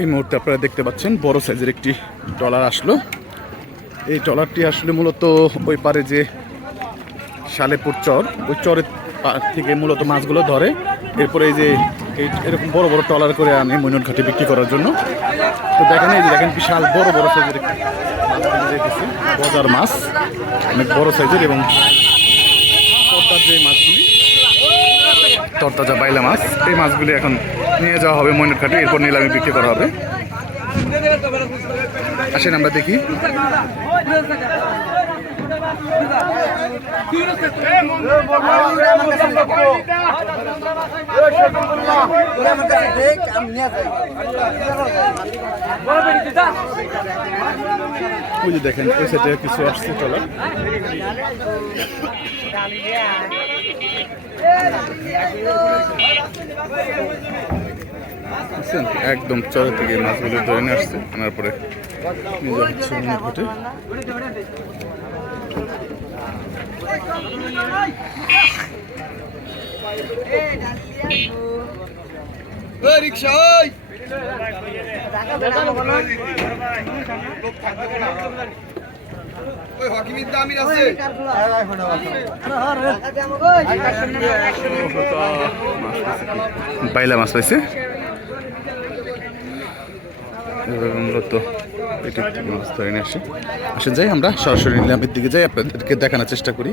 এই মুহূর্তে আপনারা দেখতে পাচ্ছেন, বড় সাইজের একটি ট্রলার আসলো। এই ট্রলারটি আসলে মূলত ওই পারে যে সালেপুর চর, ওই চরের থেকে মূলত মাছগুলো ধরে। এরপরে এই যে এই এরকম বড় বড় ট্রলার করে আনে মৈনট ঘাটে বিক্রি করার জন্য। তো দেখেন, এই যে দেখেন বিশাল বড় বড় সাইজের বজার মাছ অনেক বড় সাইজের এবং পদ্মার যে মাছগুলি, তরতাজা বাইলা মাছ, এই মাছগুলি এখন নিয়ে যাওয়া হবে মৈনট ঘাটে, এরপর নিলামে বিক্রি করা হবে। আসেন আমরা দেখি। দেখেন, ওই কিছু আসছে ট্রলার বুঝছেন একদম চরে থেকে মাছগুলো ধরে নিয়ে আসছে আনার পরে যাওয়া হচ্ছে ঘাটে আছে বাইলা মাছ পাইছে মূলত পেটের মাছ ধরে নিয়ে আসে। যাই, আমরা সরাসরি নিলামের দিকে যাই, আপনাদেরকে দেখানোর চেষ্টা করি।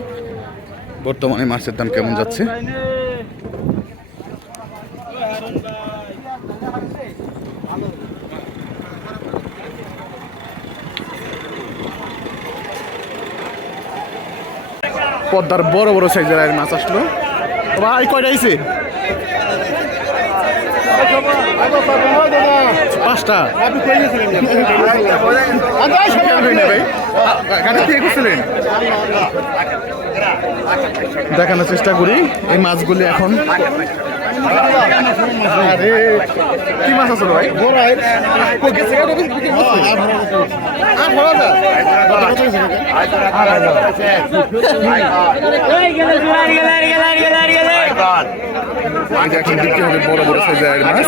বর্তমানে মাছের দাম কেমন যাচ্ছে? পদ্মার বড় বড় সাইজের মাছ আসলো। ভাই, কয়টা আইছে? পাঁচটা। দেখানোর চেষ্টা করি এই মাছগুলি এখন আরে কি মাছ আছে ভাই কই গেছে গা? কই গেছে? আর ভরা যায়? এই যে এখন বিক্রি হবে বড় বড় সাইজের মাছ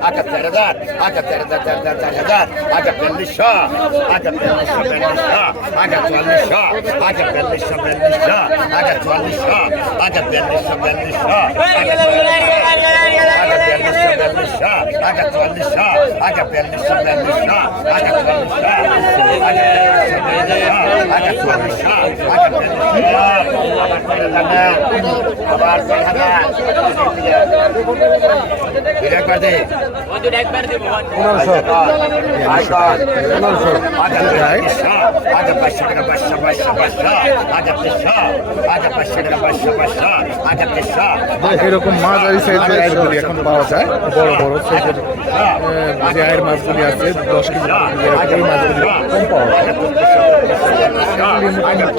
Aga Teredar, Aga Teredar, Teredar, Teredar, Aga Bellisha, Aga Bellisha, Bellisha, Aga Tualisha, Aga Bellisha, Bellisha, Aga Tualisha, सत्याऐंशी सत्याऐंशी Bellisha, Aga Bellisha, Bellisha, Aga Tualisha, Aga Bellisha, Bellisha, Aga Tualisha, Aga Tualisha, Aga Bellisha, আবার দেখা বিরাট বাদে এরকম মাছ আর সাইজের এখন পাওয়া যায় বড় বড় সাইজের যে আয়ের মাছগুলি আছে দশ কেজি এই মাছগুলি কম পাওয়া যায়। মোটামুটি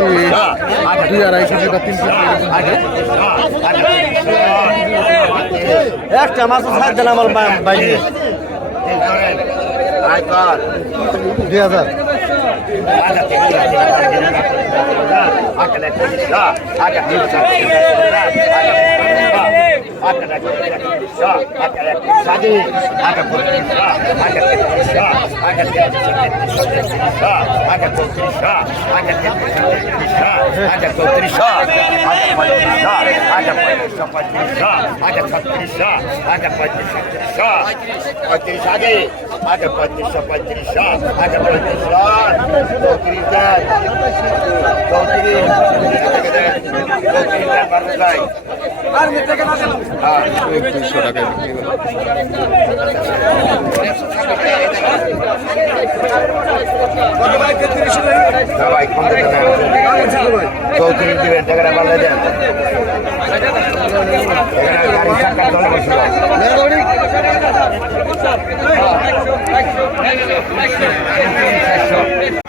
দুই আড়াই কেজি বা তিন কেজি একটা মাছ ছাড় দিলাম আমার বাইরে দুই হাজার। পঁয়ত্রিশ আগে আগে পঁয়ত্রিশশো পঁয়ত্রিশশো আগে পঁয়ত্রিশশো চৌত্রিশ দুইশো টাকায় বিক্রি দেন চৌত্রিশ দিবেন টাকাটা ভালো দেন গাড়ি চাকার জন্য বসে পদ্মার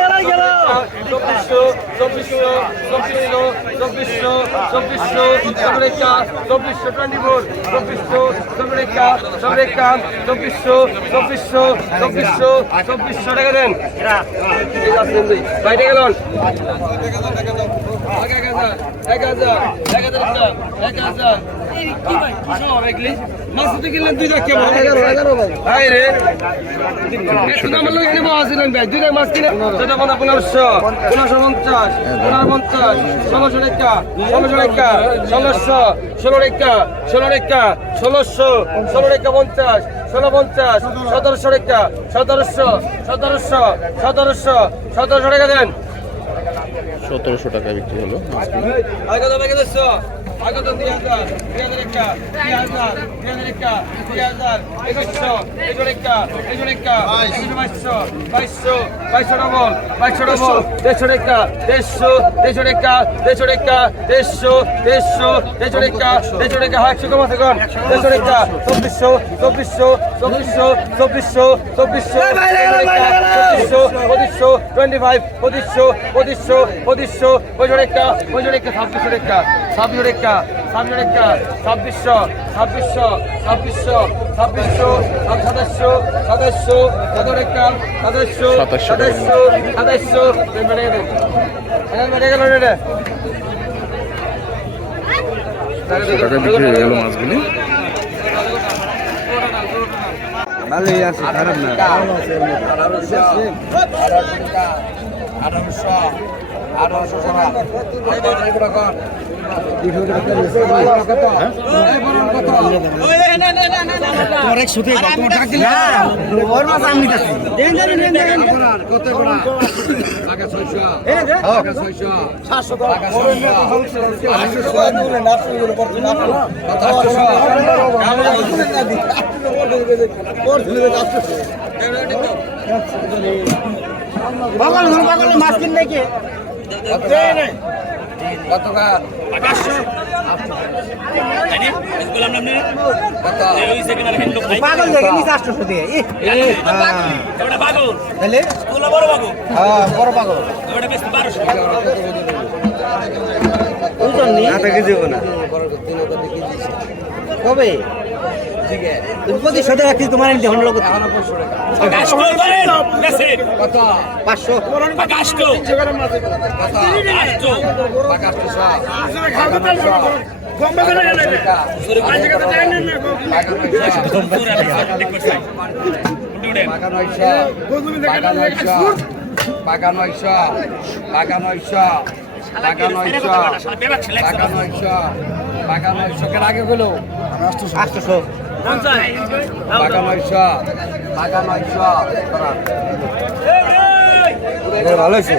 চব্বিশশো চব্বিশশো চব্বিশশো চব্বিশশো চব্বিশা চব্বিশশো টোয়েন্টি ফোর চব্বিশশো চব্বিশা চব্বিশা চব্বিশশো চব্বিশশো চব্বিশশো চব্বিশশো টাকা দেন টাকা দেন এক হাজার এক হাজার এক হাজার এক হাজার ষোলোশো ষোলো পঞ্চাশ ষোলো পঞ্চাশ সতেরোশো টাকা সতেরোশো সতেরোশো সতেরোশো সতেরোশো টাকা দেন। সতেরোশো টাকা বিক্রি হলো। আগত দুই হাজার দুই হাজার একটা দুই হাজার দুই হাজার একটা দুই হাজার একুশশো একুশ একটা একুশ একটা একুশ বাইশশো বাইশশো বাইশশো ডবল বাইশশো ডবল দেড়শো। টাকা দেড়শো দেড়শো টাকা দেড়শো টাকা দেড়শো দেড়শো দেড়শো টাকা দেড়শো টাকা হয় একশো কমা থাকুন দেড়শো টাকা চব্বিশশো চব্বিশশো চব্বিশশো চব্বিশশো চব্বিশশো চব্বিশশো পঁচিশশো টোয়েন্টি ফাইভ পঁচিশশো পঁচিশশো পঁচিশশো পঁচিশশো টাকা পঁচিশশো টাকা ছাব্বিশশো টাকা ছাব্বিশশো টাকা ছাব্বিশশো টাকা ছাব্বিশশো ছাব্বিশশো ছাব্বিশশো ছাব্বিশশো সাতাশশো সাতাশশো সতেরো টাকা সাতাশশো সাতাশশো। সাতাশশো বেড়ে গেল বেড়ে গেল রে টাকা বিক্রি হয়ে গেল মাছগুলি নিচে আটশোশো দিয়ে ইহ, তাহলে হ্যাঁ বড় পাগল। ওজন নেই কবে? তুমি প্রতিশোধ রাখছি তোমার এনে হন্ড লোক পাঁচশো। বাগানয়শ বাগানয়শ বাগানয়শ বাগানয়শ বাগানয়শ কেন আগে গুলো আটশোশো বাগানয়শ বাগানয়শ ভালো হয়েছে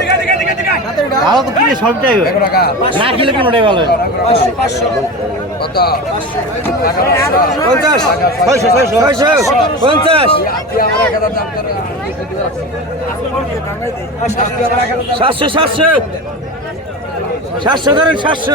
ভালো তো কিনে সবটাই হয়। টাকা না কিনলে কোনোটাই ভালো হয়। কত পঞ্চাশ ছয়শো ছয়শো ছয়শো পঞ্চাশ সাতশো সাতশো সাতশো ধরেন সাতশো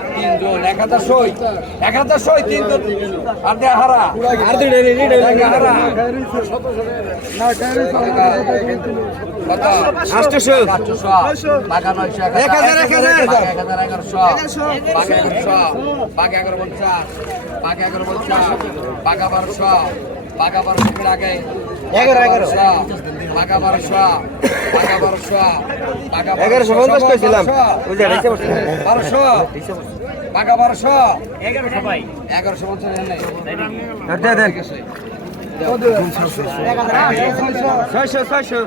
তিনজন এক হাজার সই এক হাজার সই তিনজন। আর দেয়া হারা। হারা। আটশোশো বাঘা নয়শো এক হাজার, এক হাজার। এক হাজার। এগারোশো বাঘা এগারোশো বাঘা এগারো পঞ্চাশ। বাঘা এগারো পঞ্চাশ। বাঘা বারোশো। বাঘা বারোশো আগে। এগারোশো পঞ্চাশ করেছিলাম এগারোশো পঞ্চাশ ছয়শো ছয়শো।